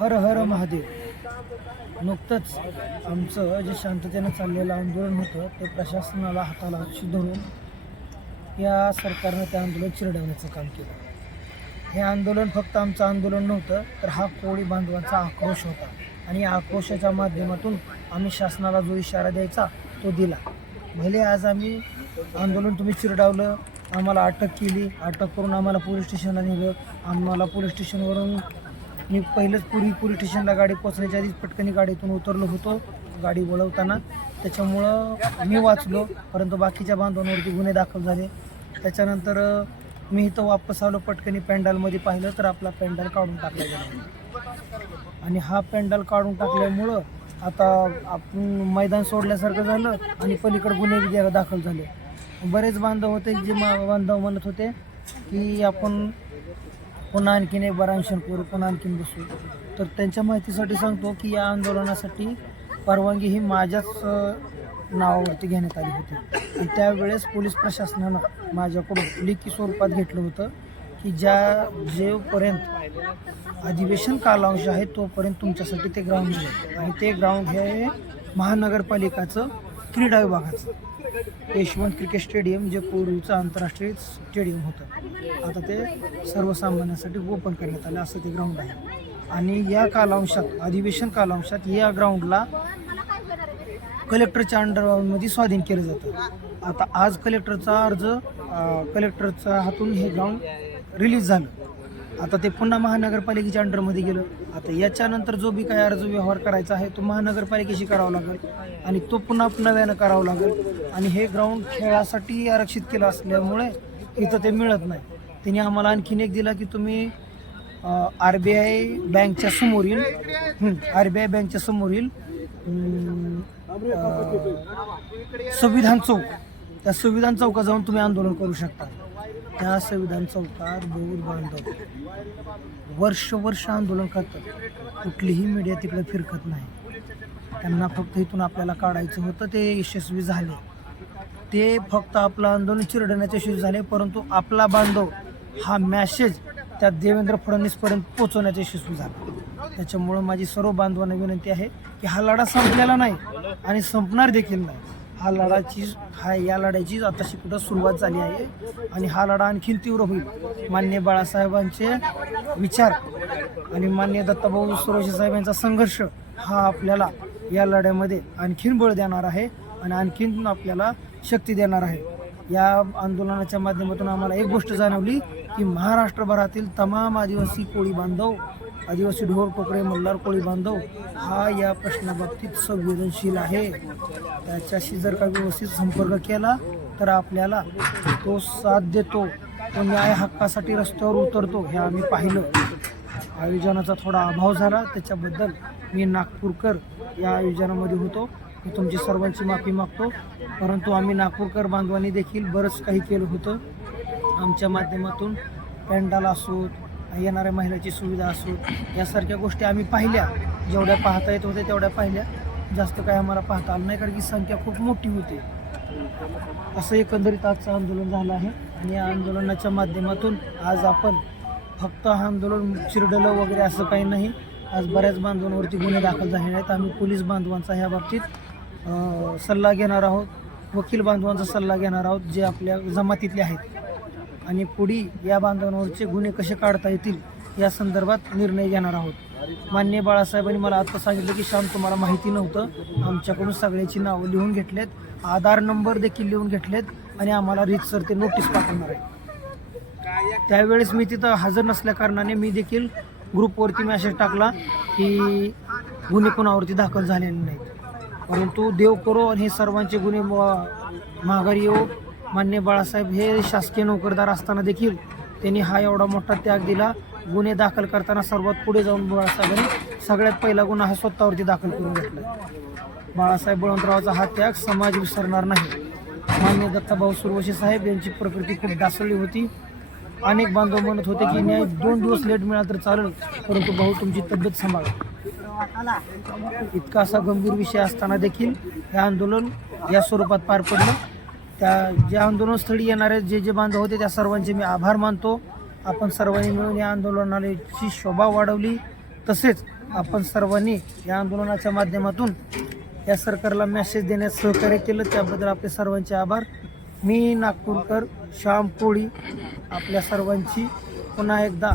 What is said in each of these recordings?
हर हर महादेव. नुकतंच आमचं जे शांततेनं चाललेलं आंदोलन होतं ते प्रशासनाला हाताला हात धरून या सरकारनं ते आंदोलन चिरडवण्याचं काम केलं. हे आंदोलन फक्त आमचं आंदोलन नव्हतं, तर हा कोळी बांधवांचा आक्रोश होता आणि या आक्रोशाच्या माध्यमातून आम्ही शासनाला जो इशारा द्यायचा तो दिला. भले आज आम्ही आंदोलन तुम्ही चिरडावलं, आम्हाला अटक केली, अटक करून आम्हाला पोलीस स्टेशनला नेलं. आम्हाला पोलीस स्टेशनवरून मी पहिलंच पोलीस स्टेशनला गाडी पोचण्याच्या आधीच पटकनी गाडीतून उतरलो होतो गाडी वळवताना. त्याच्यामुळं मी वाचलो, परंतु बाकीच्या बांधवांवरती गुन्हे दाखल झाले. त्याच्यानंतर मी इथं वापस आलो, पटकनी पॅन्डलमध्ये पाहिलं तर आपला पॅन्डल काढून टाकला गेला आणि हा पॅन्डल काढून टाकल्यामुळं आता आपण मैदान सोडल्यासारखं झालं आणि पलीकडे गुन्हे दाखल झाले. बरेच बांधव होते जे बांधव म्हणत होते की आपण पुन्हा आणखीन एक बार अनशन करू, पुन्हा आणखीन बसू. तर त्यांच्या माहितीसाठी सांगतो की या आंदोलनासाठी परवानगी ही माझ्याच नावावरती घेण्यात आली होती आणि त्यावेळेस पोलीस प्रशासनानं माझ्याकडून लेखी स्वरूपात घेतलं होतं की जोपर्यंत अधिवेशन कालांश आहे तोपर्यंत तुमच्यासाठी ते ग्राउंड आहे आणि ते ग्राउंड हे महानगरपालिकाचं क्रीडा विभागाचं यशवंत क्रिकेट स्टेडियम जे पूर्वीचं आंतरराष्ट्रीय स्टेडियम होतं, आता ते सर्वसामान्यांसाठी ओपन करण्यात आलं असं ते ग्राउंड आहे. आणि या कालांशात अधिवेशन कालांशात या ग्राउंडला कलेक्टरच्या अंडरमध्ये स्वाधीन केलं जातं. आता आज कलेक्टरच्या हातून हे ग्राउंड रिलीज झालं. आता ते पुन्हा महानगरपालिकेच्या अंडरमध्ये गेलं. आता याच्यानंतर जो बी काही अर्ज व्यवहार करायचा आहे तो महानगरपालिकेशी करावा लागेल आणि तो पुन्हा नव्यानं करावा लागेल. आणि हे ग्राउंड खेळासाठी आरक्षित केलं असल्यामुळे इथं ते मिळत नाही. त्यांनी आम्हाला आणखीन एक दिला की तुम्ही RBI बँकच्या समोरील संविधान चौक, त्या संविधान चौकात जाऊन तुम्ही आंदोलन करू शकता. त्या संविधान चौकात बौद्ध बांधव वर्ष आंदोलन करतात. कुठलीही मीडिया तिकडे फिरकत नाही. त्यांना फक्त इथून आपल्याला काढायचं होतं, ते यशस्वी झाले. ते फक्त आपलं आंदोलन चिरडण्याचे यशस्वी झाले, परंतु आपला बांधव हा मॅसेज त्या देवेंद्र फडणवीसपर्यंत पोहोचवण्याचे यशस्वी झाला. त्याच्यामुळं माझी सर्व बांधवांना विनंती आहे की हा लढा संपलेला नाही आणि संपणार देखील नाही. या लढ्याची आताशी कुठं सुरुवात झाली आहे आणि हा लढा आणखीन तीव्र होईल. माननीय बाळासाहेबांचे विचार आणि माननीय दत्ताभाऊ सुरोशे साहेब यांचा संघर्ष हा आपल्याला या लढ्यामध्ये आणखीन बळ देणार आहे आणि आणखीन आपल्याला शक्ती देणार आहे. या आंदोलनाच्या माध्यमातून आम्हाला एक गोष्ट जाणवली की महाराष्ट्रभरातील तमाम आदिवासी कोळी बांधव, आदिवासी ढोर टोकरे मल्हार कोळी बांधव हा या प्रश्नाबाबतीत संवेदनशील आहे. त्याच्याशी जर का व्यवस्थित संपर्क केला तर आपल्याला तो साथ देतो, तो न्याय हक्कासाठी रस्त्यावर उतरतो. हे आम्ही पाहिलं. आयोजनाचा थोडा अभाव झाला, त्याच्याबद्दल मी नागपूरकर या आयोजनामध्ये होतो, मी तुमची सर्वांची माफी मागतो. परंतु आम्ही नागपूरकर बांधवांनी देखील बरंच काही केलं होतं. आमच्या माध्यमातून पॅन्डल असोत, येणाऱ्या महिलाची सुविधा असोत, यासारख्या गोष्टी आम्ही पाहिल्या. जेवढ्या पाहता येत होत्या तेवढ्या पाहिल्या. जास्त काही आम्हाला पाहता आलं नाही, कारण की संख्या खूप मोठी होती. असं एकंदरीत आजचं आंदोलन झालं आहे आणि या आंदोलनाच्या माध्यमातून आज आपण फक्त आंदोलन चिरडलं वगैरे असं काही नाही. आज बऱ्याच बांधवांवरती गुन्हे दाखल झाले आहेत. आम्ही पोलीस बांधवांचा ह्या बाबतीत सल्ला घेणार आहोत, वकील बांधवांचा सल्ला घेणार आहोत जे आपल्या जमातीतले आहेत आणि पुढे या बांधवांवरचे गुन्हे कसे काढता येतील या संदर्भात निर्णय घेणार आहोत. माननीय बाळासाहेबांनी मला आता सांगितलं की श्याम तुम्हाला माहिती नव्हतं, आमच्याकडून सगळ्याची नावं लिहून घेतलेत, आधार नंबर देखील लिहून घेतलेत आणि आम्हाला रीतसर ते नोटीस पाठवणार आहे. त्यावेळेस मी तिथं हजर नसल्या कारणाने मी देखील ग्रुपवरती मेसेज टाकला की गुन्हे कोणावरती दाखल झालेले नाहीत. परंतु देव करो आणि हे सर्वांचे गुन्हे माघारी येऊ. माननीय बाळासाहेब हे शासकीय नोकरदार असताना देखील त्यांनी हा एवढा मोठा त्याग दिला. गुन्हे दाखल करताना सर्वात पुढे जाऊन बाळासाहेबांनी सगळ्यात पहिला गुन्हा हा स्वतःवरती दाखल करून घेतला. बाळासाहेब बळवंतरावाचा हा त्याग समाज विसरणार नाही. माननीय दत्ताभाऊ सुरोशे साहेब यांची प्रकृती खूप ढासळली होती. अनेक बांधव म्हणत होते की न्याय 2 दिवस लेट मिळाला तर चालेल, परंतु भाऊ तुमची तब्येत सांभाळा. इतका असा गंभीर विषय असताना देखील हे आंदोलन या स्वरूपात पार पडलं. त्या ज्या आंदोलनस्थळी येणारे जे बांधव होते त्या सर्वांचे मी आभार मानतो. आपण सर्वांनी मिळून या आंदोलनाची शोभा वाढवली. तसेच आपण सर्वांनी या आंदोलनाच्या माध्यमातून या सरकारला मेसेज देण्यास सहकार्य केलं त्याबद्दल आपले सर्वांचे आभार. मी नागपूरकर श्याम कोळी आपल्या सर्वांची पुन्हा एकदा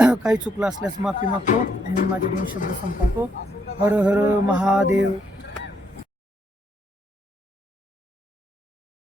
काही चुकलं असल्यास माफी मागतो आणि माझे 2 शब्द संपवतो. हर हर महादेव.